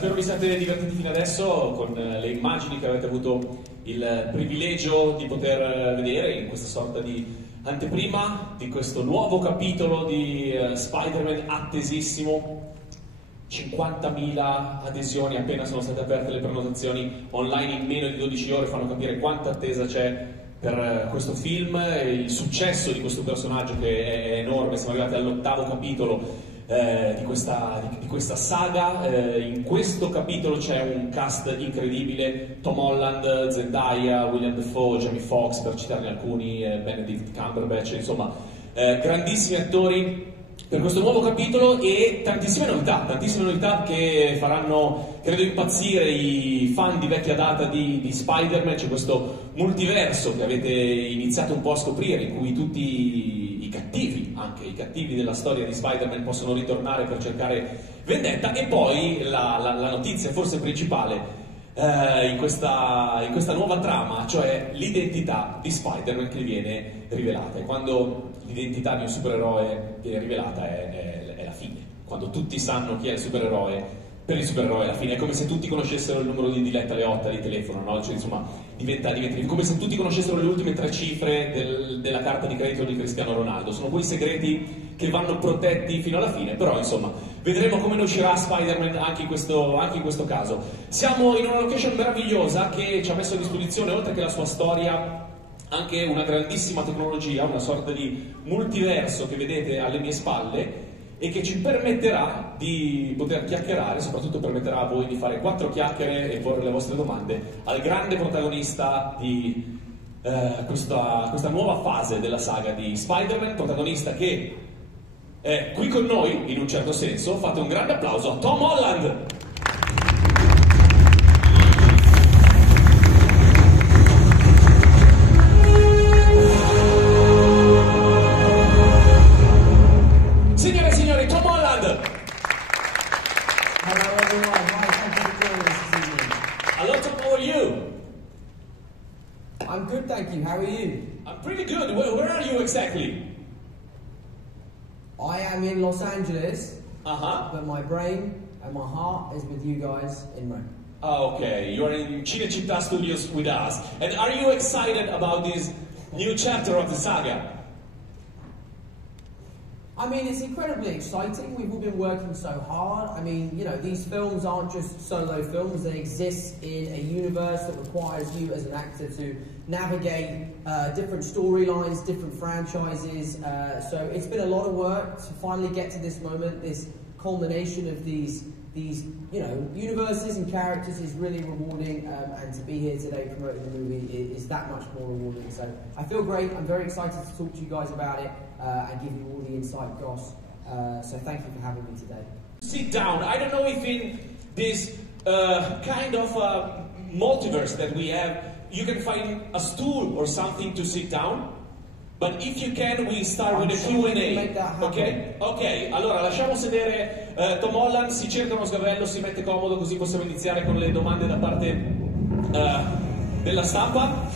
spero vi siate divertiti fino adesso con le immagini che avete avuto il privilegio di poter vedere in questa sorta di anteprima di questo nuovo capitolo di Spider-Man attesissimo. 50.000 adesioni appena sono state aperte le prenotazioni online in meno di 12 ore, fanno capire quanta attesa c'è per questo film, il successo di questo personaggio che è enorme. Siamo arrivati all'8º capitolo di questa saga. In questo capitolo c'è un cast incredibile: Tom Holland, Zendaya, William Dafoe, Jamie Foxx, per citarne alcuni, Benedict Cumberbatch, insomma grandissimi attori per questo nuovo capitolo e tantissime novità che faranno, credo, impazzire i fan di vecchia data di Spider-Man. C'è questo multiverso che avete iniziato un po' a scoprire, in cui tutti i cattivi, anche i cattivi della storia di Spider-Man, possono ritornare per cercare vendetta. E poi la notizia forse principale in questa nuova trama, cioè l'identità di Spider-Man che viene rivelata. E quando l'identità di un supereroe viene rivelata è la fine. Quando tutti sanno chi è il supereroe, per il supereroe è la fine. È come se tutti conoscessero il numero di Diletta Leotta di telefono, no? Cioè, insomma, diventa come se tutti conoscessero le ultime 3 cifre della carta di credito di Cristiano Ronaldo. Sono quei segreti che vanno protetti fino alla fine, però insomma vedremo come ne uscirà Spider-Man anche in questo caso. Siamo in una location meravigliosa che ci ha messo a disposizione, oltre che la sua storia, anche una grandissima tecnologia, una sorta di multiverso che vedete alle mie spalle e che ci permetterà di poter chiacchierare, soprattutto permetterà a voi di fare 4 chiacchiere e porre le vostre domande al grande protagonista di questa nuova fase della saga di Spider-Man, protagonista che è qui con noi in un certo senso. Fate un grande applauso a Tom Holland! I'm good, thank you. How are you? I'm pretty good. Where are you exactly? I am in Los Angeles, but my brain and my heart is with you guys in Rome. Okay, you're in Cinecittà Studios with us. And are you excited about this new chapter of the saga? I mean, it's incredibly exciting. We've all been working so hard. I mean, you know, these films aren't just solo films. They exist in a universe that requires you as an actor to navigate different storylines, different franchises. So it's been a lot of work to finally get to this moment. This culmination of these you know, universes and characters is really rewarding, and to be here today promoting the movie is that much more rewarding. So I feel great. I'm very excited to talk to you guys about it and give you all the inside goss. So thank you for having me today. Sit down. I don't know if in this kind of multiverse that we have, you can find a stool or something to sit down. But if you can, we start with a Q&A, ok? Ok, allora lasciamo sedere Tom Holland, si cerca uno sgabello, si mette comodo, così possiamo iniziare con le domande da parte della stampa.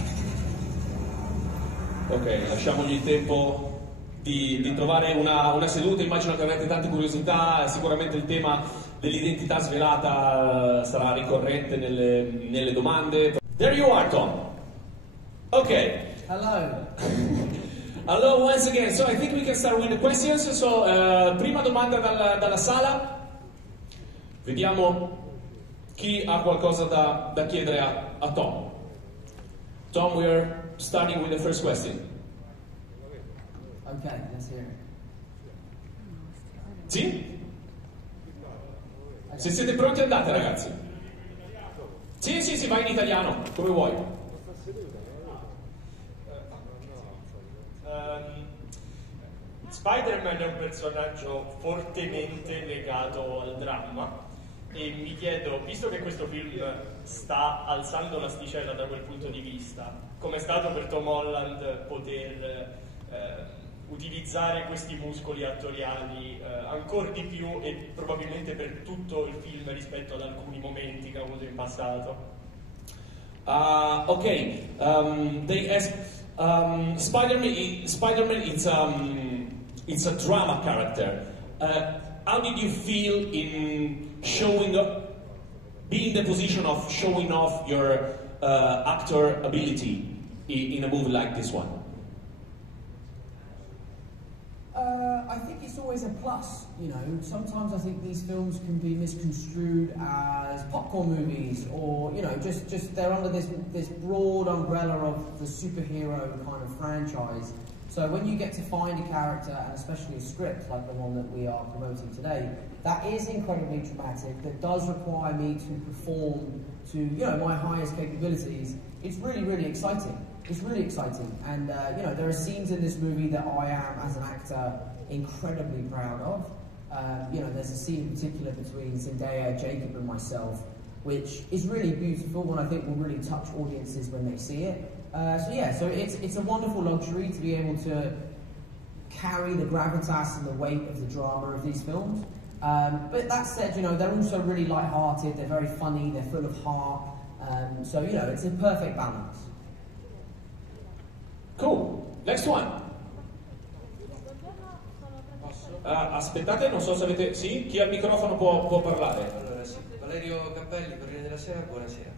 Ok, lasciamogli il tempo di trovare una seduta. Immagino che avrete tante curiosità, sicuramente il tema dell'identità svelata sarà ricorrente nelle domande. There you are, Tom. Ok. Hello. Hello once again, so I think we can start with the questions. So, prima domanda dalla sala. Vediamo chi ha qualcosa da chiedere a Tom. Tom, we are starting with the first question. Okay, let's hear it. Sì? Se siete pronti andate, ragazzi. Sì, vai in italiano, come vuoi. Spider-Man è un personaggio fortemente legato al dramma e mi chiedo, visto che questo film sta alzando l'asticella da quel punto di vista, com'è stato per Tom Holland poter utilizzare questi muscoli attoriali ancora di più e probabilmente per tutto il film rispetto ad alcuni momenti che ha avuto in passato? Okay, they ask, Spider-Man it's a drama character. How did you feel in showing up be in the position of showing off your actor ability in a movie like this one? I think it's always a plus, you know. Sometimes I think these films can be misconstrued as popcorn movies, or, you know, just they're under this broad umbrella of the superhero kind of franchise. So when you get to find a character, and especially a script like the one that we are promoting today, that is incredibly dramatic, that does require me to perform to, you know, my highest capabilities, it's really, really exciting. It's really exciting. And, you know, there are scenes in this movie that I am, as an actor, incredibly proud of. You know, there's a scene in particular between Zendaya, Jacob, and myself, which is really beautiful, and I think will really touch audiences when they see it. So yeah, so it's a wonderful luxury to be able to carry the gravitas and the weight of the drama of these films. But that said, you know, they're also really light-hearted, they're very funny, they're full of heart. So, you know, it's a perfect balance. Cool. Next one. Aspettate, non so se avete... Sì? Chi ha il microfono può parlare. Allora, sì. Valerio Cappelli, Corriere della Sera, buonasera.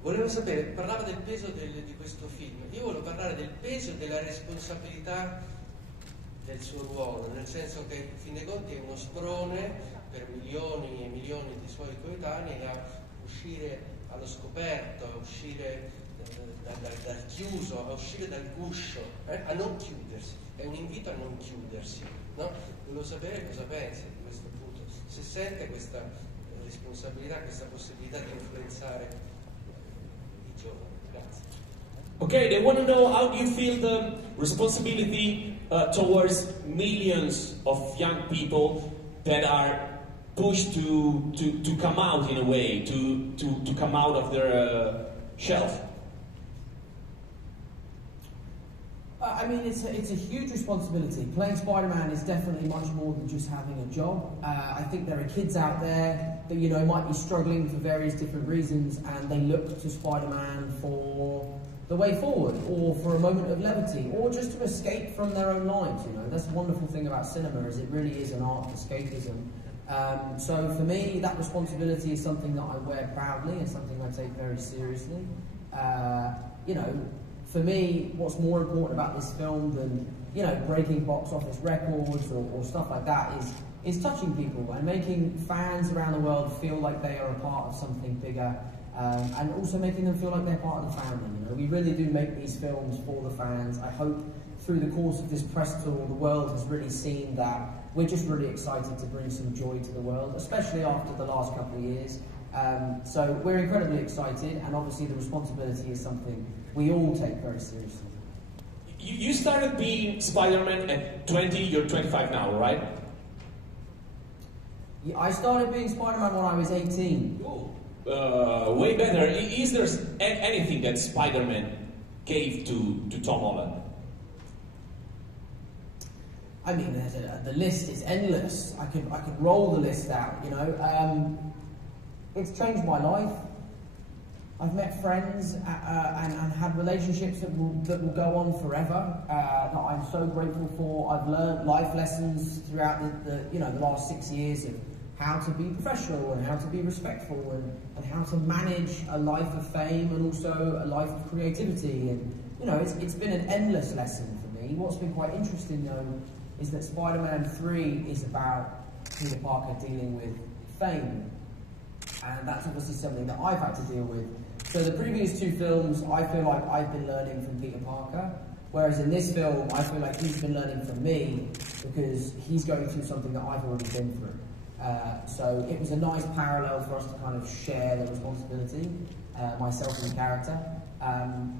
Volevo sapere, parlava del peso di questo film. Io volevo parlare del peso e della responsabilità del suo ruolo, nel senso che in fin dei conti è uno sprone per milioni e milioni di suoi coetanei a uscire allo scoperto, a uscire dal chiuso, a uscire dal guscio, a non chiudersi. È un invito a non chiudersi, no? Volevo sapere cosa pensi di questo punto, se sente questa responsabilità, questa possibilità di influenzare i giovani. Grazie. Okay, they want to know how do you feel the responsibility towards millions of young people that are pushed to come out in a way, to come out of their shelf. I mean, it's a huge responsibility. Playing Spider-Man is definitely much more than just having a job. I think there are kids out there that, you know, might be struggling for various different reasons, and they look to Spider-Man for the way forward, or for a moment of levity, or just to escape from their own lives. You know, that's the wonderful thing about cinema, is it really is an art of escapism. So for me, that responsibility is something that I wear proudly, and something I take very seriously. You know, for me, what's more important about this film than, you know, breaking box office records or stuff like that is touching people and making fans around the world feel like they are a part of something bigger, and also making them feel like they're part of the family. You know, we really do make these films for the fans. I hope through the course of this press tour, the world has really seen that we're just really excited to bring some joy to the world, especially after the last couple of years. So we're incredibly excited, and obviously the responsibility is something we all take very seriously. You started being Spider-Man at 20, you're 25 now, right? Yeah, I started being Spider-Man when I was 18. Way better. Is there anything that Spider-Man gave to Tom Holland? I mean, the list is endless. I could roll the list out, you know. It's changed my life. I've met friends and had relationships that will go on forever, that I'm so grateful for. I've learned life lessons throughout the last 6 years of how to be professional and how to be respectful and how to manage a life of fame and also a life of creativity. And, you know, it's been an endless lesson for me. What's been quite interesting, though, is that Spider-Man 3 is about Peter Parker dealing with fame. And that's obviously something that I've had to deal with. So the previous two films, I feel like I've been learning from Peter Parker, whereas in this film, I feel like he's been learning from me because he's going through something that I've already been through. So it was a nice parallel for us to kind of share the responsibility, myself and the character.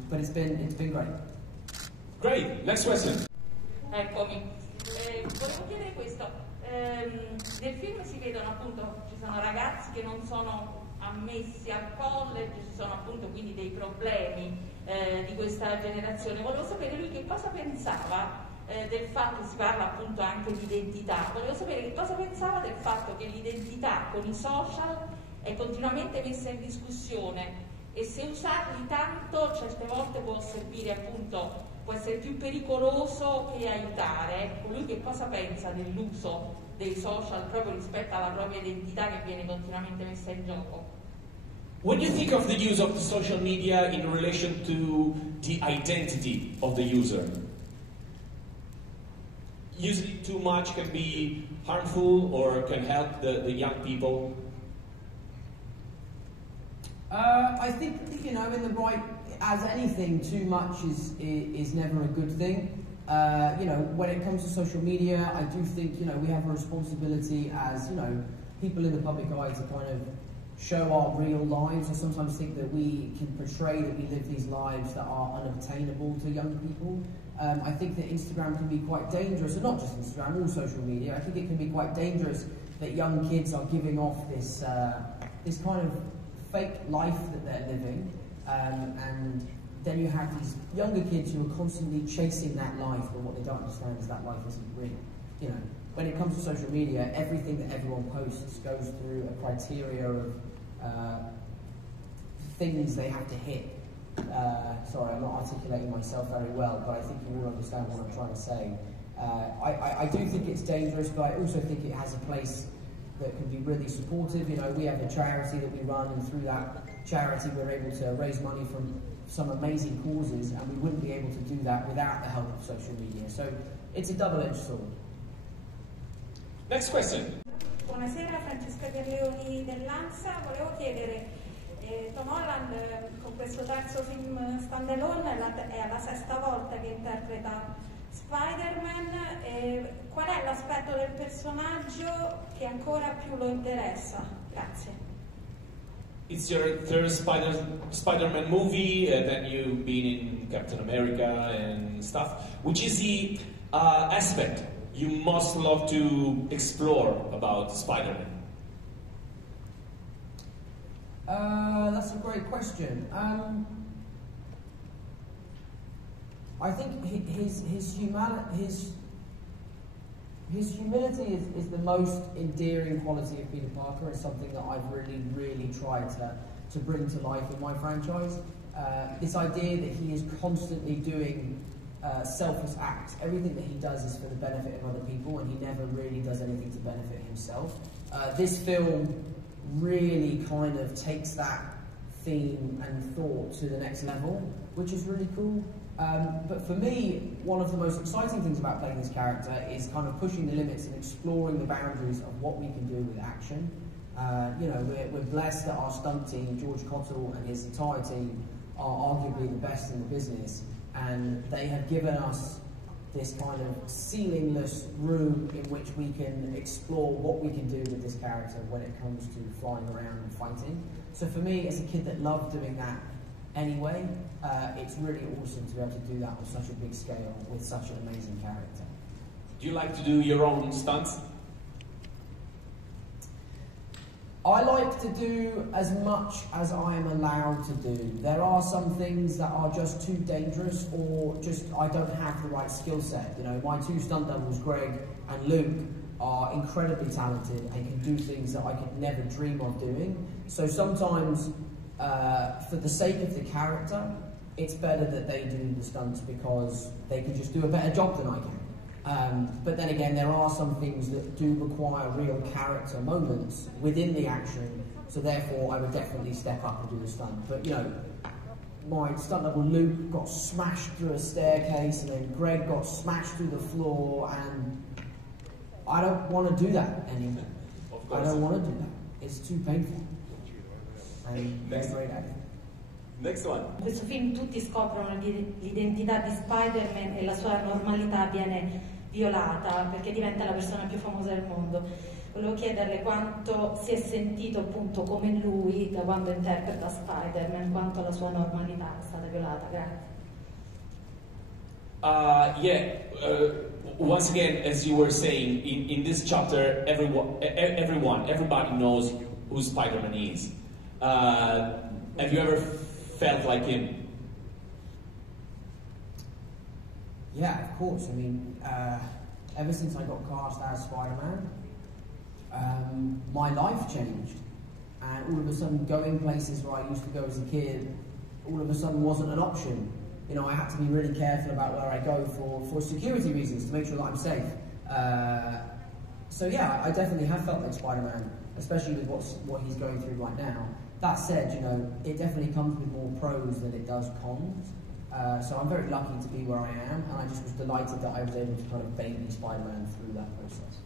But it's been great. Great. Next question. Eccomi. Volevo chiedere questo. Nel film si vedono appunto, ci sono ragazzi che non sono ammessi al college, ci sono appunto quindi dei problemi di questa generazione. Volevo sapere lui che cosa pensava del fatto, si parla appunto anche di identità, volevo sapere che cosa pensava del fatto che l'identità con i social è continuamente messa in discussione e se usarli tanto certe volte può servire appunto, può essere più pericoloso che aiutare. Ecco, lui che cosa pensa dell'uso dei social proprio rispetto alla propria identità che viene continuamente messa in gioco? When you think of the use of the social media in relation to the identity of the user, using it too much can be harmful or can help the young people? I think, you know, in the right, as anything, too much is never a good thing. You know, when it comes to social media, I do think, you know, we have a responsibility as, you know, people in the public eye to kind of show our real lives. I sometimes think that we can portray that we live these lives that are unobtainable to young people. I think that Instagram can be quite dangerous, and not just Instagram, all social media. I think it can be quite dangerous that young kids are giving off this this kind of fake life that they're living, and then you have these younger kids who are constantly chasing that life, but what they don't understand is that life isn't real. You know, when it comes to social media, everything that everyone posts goes through a criteria of things they have to hit. Sorry, I'm not articulating myself very well, but I think you all understand what I'm trying to say. I do think it's dangerous, but I also think it has a place that can be really supportive. You know, we have a charity that we run, and through that charity we're able to raise money from some amazing causes, and we wouldn't be able to do that without the help of social media. So it's a double-edged sword. Next question. Buonasera, Francesca Pierleoni dell'ANSA. Volevo chiedere, Tom Holland con questo terzo film standalone è la sesta volta che interpreta Spider-Man. Qual è l'aspetto del personaggio che ancora più lo interessa? Grazie. It's your third Spider-Man movie, then you've been in Captain America and stuff. Which is the aspect you most love to explore about Spider-Man? That's a great question. I think his humility is the most endearing quality of Peter Parker. It's something that I've really tried to bring to life in my franchise. This idea that he is constantly doing selfless acts. Everything that he does is for the benefit of other people, and he never really does anything to benefit himself. This film really kind of takes that theme and thought to the next level, which is really cool. But for me, one of the most exciting things about playing this character is kind of pushing the limits and exploring the boundaries of what we can do with action. You know, we're blessed that our stunt team, George Cottle and his entire team, are arguably the best in the business, and they have given us this kind of ceilingless room in which we can explore what we can do with this character when it comes to flying around and fighting. So for me, as a kid that loved doing that anyway, it's really awesome to be able to do that on such a big scale with such an amazing character. Do you like to do your own stunts? I like to do as much as I am allowed to do. There are some things that are just too dangerous, or just I don't have the right skill set. You know, my two stunt doubles, Greg and Luke, are incredibly talented and can do things that I could never dream of doing. So sometimes, for the sake of the character, it's better that they do the stunts because they can just do a better job than I can. But then again, there are some things that do require real character moments within the action, so therefore I would definitely step up and do the stunt. But you know, my stunt double Luke got smashed through a staircase, and then Greg got smashed through the floor, and I don't want to do that anymore. I don't want to do that. It's too painful. I'm very great at it. Next one. In questo film tutti scoprono l'identità di Spider-Man e la sua normalità viene violata perché diventa la persona più famosa del mondo. Volevo chiederle quanto si è sentito appunto come lui da quando interpreta Spider-Man, quanto la sua normalità è stata violata. Grazie. Once again, as you were saying, in this chapter, everybody knows who Spider-Man is. Have you ever felt like him? Yeah, of course. I mean, ever since I got cast as Spider-Man, my life changed. And all of a sudden, going places where I used to go as a kid, all of a sudden wasn't an option. You know, I had to be really careful about where I go for security reasons, to make sure that I'm safe. So yeah, I definitely have felt like Spider-Man, especially with what he's going through right now. That said, you know, it definitely comes with more pros than it does cons. So I'm very lucky to be where I am, and I just was delighted that I was able to kind of baby Spider-Man through that process.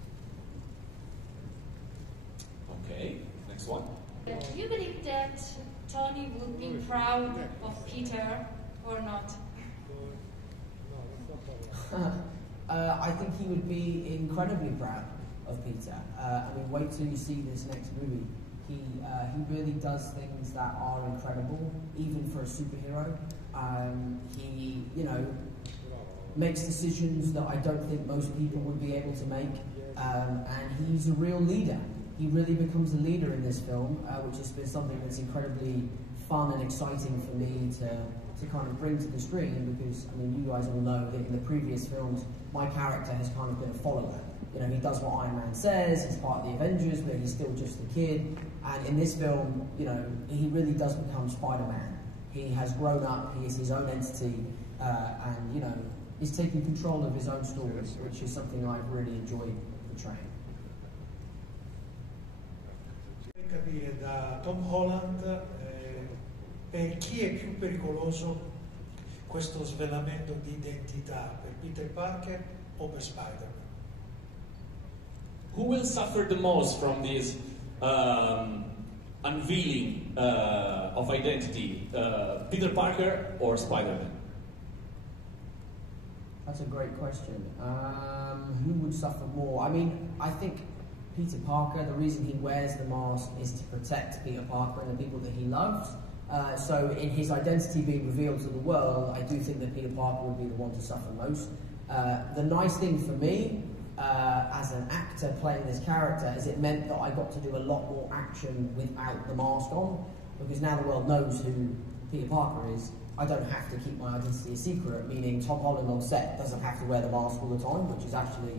Okay, next one. Do you believe that Tony would be proud of Peter or not? I think he would be incredibly proud of Peter. I mean, wait till you see this next movie. He really does things that are incredible, even for a superhero. He, you know, makes decisions that I don't think most people would be able to make, and he's a real leader. He really becomes a leader in this film, which has been something that's incredibly fun and exciting for me to kind of bring to the screen, because, I mean, you guys all know that in the previous films, my character has kind of been a follower. You know, he does what Iron Man says, he's part of the Avengers, but he's still just a kid. And in this film, you know, he really does become Spider-Man. He has grown up, he is his own entity, and, you know, he's taking control of his own stories, which is something I've really enjoyed portraying. Capire da Tom Holland per chi è più pericoloso questo svelamento di identità, per Peter Parker o per Spider-Man? Who will suffer the most from this unveiling of identity, Peter Parker or Spider-Man? That's a great question. Who would suffer more? I mean, I think Peter Parker, the reason he wears the mask is to protect Peter Parker and the people that he loves. So in his identity being revealed to the world, I do think that Peter Parker would be the one to suffer most. The nice thing for me, as an actor playing this character, is it meant that I got to do a lot more action without the mask on, because now the world knows who Peter Parker is. I don't have to keep my identity a secret, meaning Tom Holland on set doesn't have to wear the mask all the time, which is actually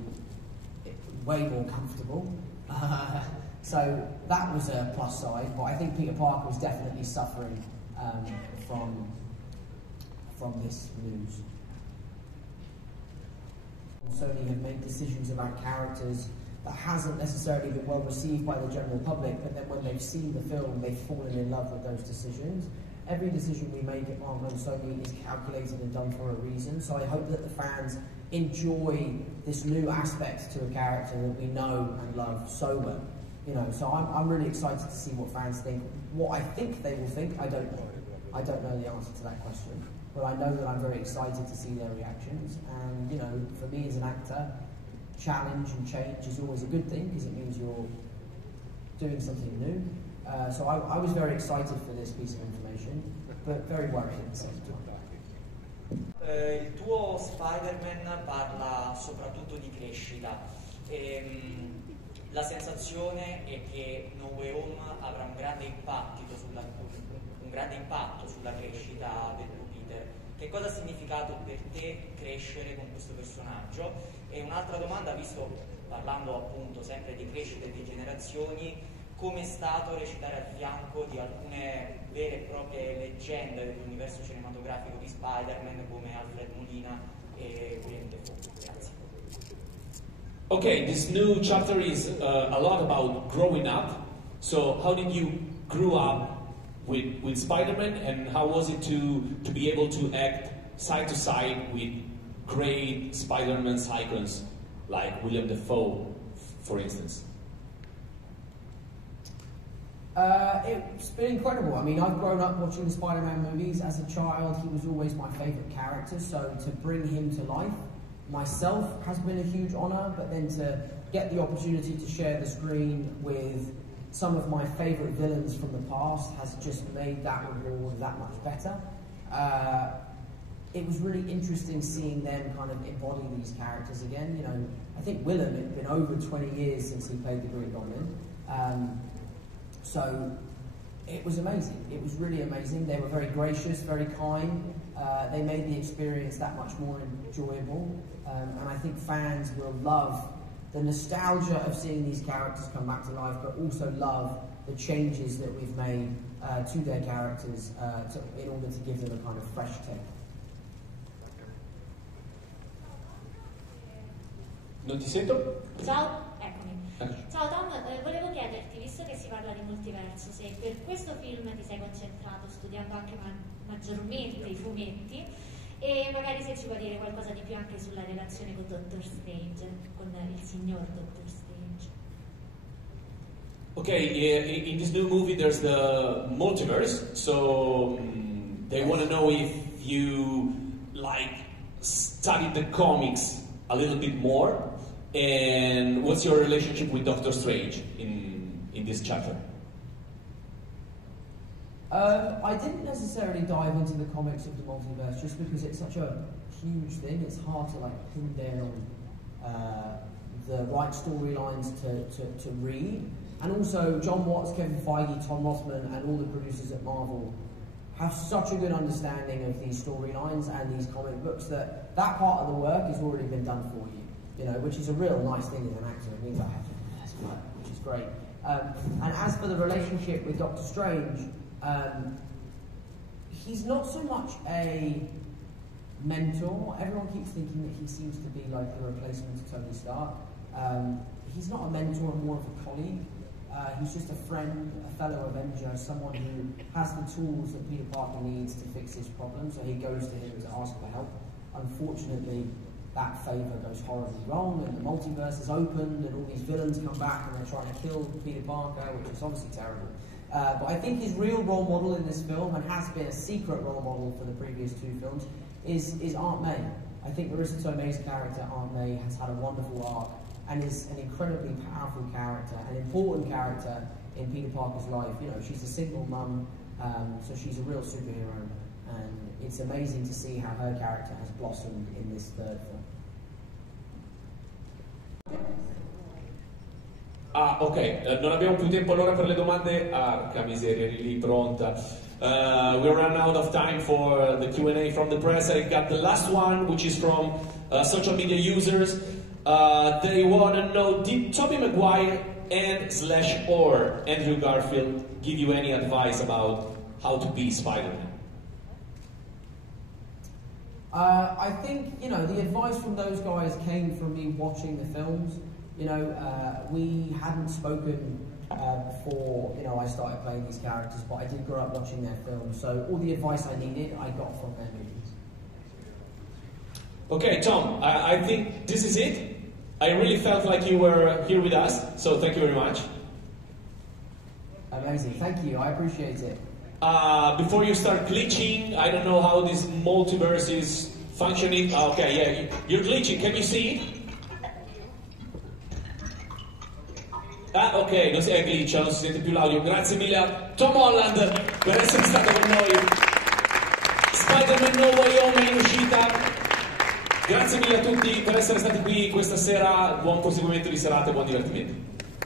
way more comfortable. So that was a plus side, but I think Peter Parker is definitely suffering from this news. Sony have made decisions about characters that hasn't necessarily been well received by the general public, but then when they've seen the film, they've fallen in love with those decisions. Every decision we make at Marvel and Sony is calculated and done for a reason, so I hope that the fans enjoy this new aspect to a character that we know and love so well. You know, so I'm really excited to see what fans think. What I think they will think, I don't know. I don't know the answer to that question, but I know that I'm very excited to see their reactions. And, you know, for me as an actor, challenge and change is always a good thing, because it means you're doing something new. So I was very excited for this piece of information, but very worried at the same time. Il tuo Spider-Man parla soprattutto di crescita. La sensazione è che No Way Home avrà un grande impatto sulla crescita del tuo Peter. Che cosa ha significato per te crescere con questo personaggio? E un'altra domanda, visto parlando appunto sempre di crescita e di generazioni, come è stato recitare al fianco di alcune vere e proprie leggende dell'universo cinematografico di Spider-Man come Alfred Molina e William Dafoe? Grazie. Okay, this new chapter is a lot about growing up. So how did you grow up with Spider-Man, and how was it to be able to act side to side with great Spider-Man icons like William Dafoe, for instance? It's been incredible. I mean, I've grown up watching the Spider-Man movies. As a child, he was always my favourite character, so to bring him to life myself has been a huge honour, but then to get the opportunity to share the screen with some of my favourite villains from the past has just made that reward that much better. It was really interesting seeing them kind of embody these characters again. You know, I think Willem, it had been over 20 years since he played the Green Goblin. So it was amazing. It was really amazing. They were very gracious, very kind. They made the experience that much more enjoyable. And I think fans will love the nostalgia of seeing these characters come back to life, but also love the changes that we've made to their characters in order to give them a kind of fresh take. Non ti sento? Ciao, eccomi. Ciao Tom, volevo chiederti, visto che si parla di multiverso, se per questo film ti sei concentrato studiando anche maggiormente i fumetti e magari se ci puoi dire qualcosa di più anche sulla relazione con Doctor Strange, con il signor Doctor Strange. Okay, in this new movie there's the multiverse, so they want to know if you studied the comics a little bit more, and what's your relationship with Doctor Strange in this chapter? I didn't necessarily dive into the comics of the multiverse just because it's such a huge thing. It's hard to pin down the right storylines to read. And also, John Watts, Kevin Feige, Tom Rothman, and all the producers at Marvel have such a good understanding of these storylines and these comic books that part of the work has already been done for you, which is a real nice thing as an actor. It means I have to invest work, which is great. And as for the relationship with Doctor Strange, he's not so much a mentor. Everyone keeps thinking that he seems to be like the replacement to Tony Stark. He's not a mentor, more of a colleague. He's just a friend, a fellow Avenger, someone who has the tools that Peter Parker needs to fix his problem, so he goes to him to ask for help. Unfortunately, that favour goes horribly wrong, and the multiverse is opened, and all these villains come back, and they're trying to kill Peter Parker, which is obviously terrible. But I think his real role model in this film, and has been a secret role model for the previous two films, is Aunt May. I think Marissa Tomei's character, Aunt May, has had a wonderful arc, and is an incredibly powerful character, an important character in Peter Parker's life. She's a single mum, so she's a real superhero, and it's amazing to see how her character has blossomed in this third film. Ok, non abbiamo più tempo allora per le domande. Arca miseria, eri lì pronta. We ran out of time for the Q&A from the press. I got the last one, which is from social media users. They want to know, did Tobey Maguire and/or Andrew Garfield give you any advice about how to be Spider-Man? I think, the advice from those guys came from me watching the films. We hadn't spoken before, I started playing these characters, but I did grow up watching their films, so all the advice I needed, I got from their movies. Okay, Tom, I think this is it. I really felt like you were here with us, so thank you very much. Amazing, thank you, I appreciate it. Before you start glitching, I don't know how this multiverse is functioning. Okay, yeah, you're glitching, can you see it? Ok, non si glitcha, non si sente più l'audio. Grazie mille a Tom Holland per essere stato con noi. Spider-Man No Way Home è in uscita. Grazie mille a tutti per essere stati qui questa sera. Buon proseguimento di serata e buon divertimento.